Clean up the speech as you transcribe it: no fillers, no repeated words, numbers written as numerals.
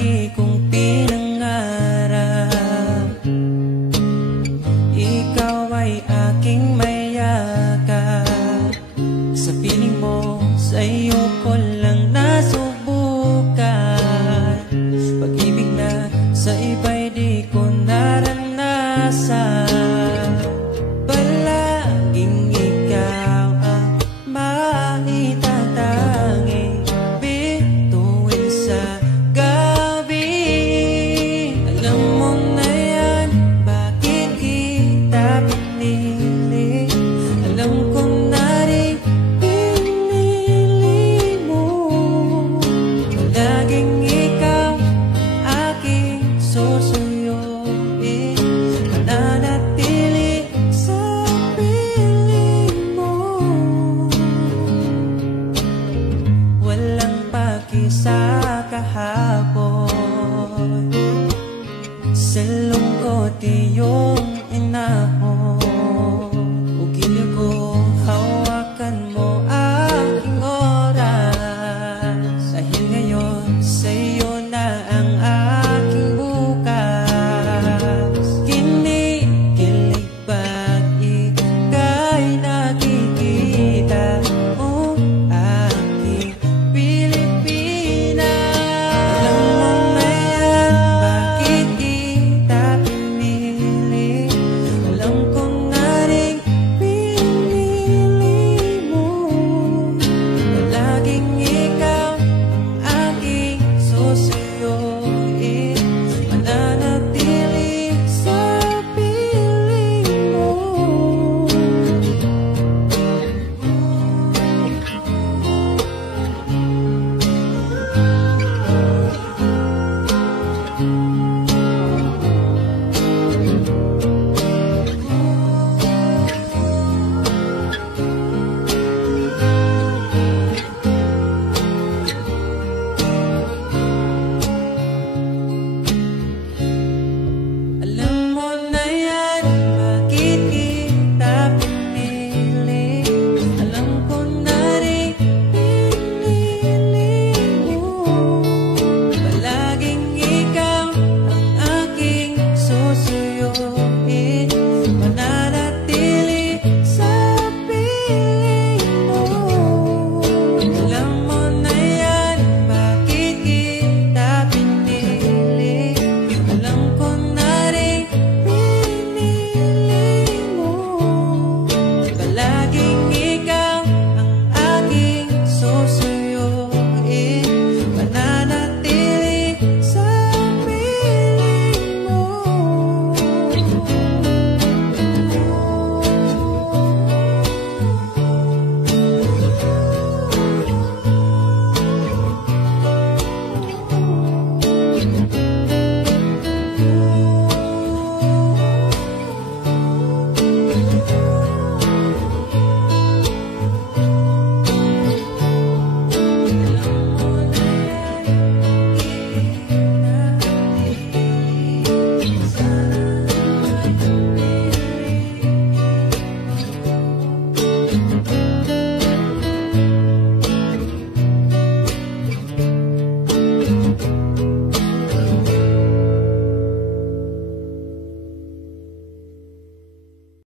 lagi kong pinangarap. Ikaw ay aking mayakap. Sa piling mo, sa'yo ko lang nasubukan. Pag-ibig na sa iba'y di ko naranasan. Palaging ikaw ang maitatanging bituin sa gabi. Alam mo na yan, bakit kita pinili? Alam kong naring pinili mo. Palaging ikaw aking susuyuin, mananatili sa piling mo. Walang paki sa kahapon, sa lungkot iyon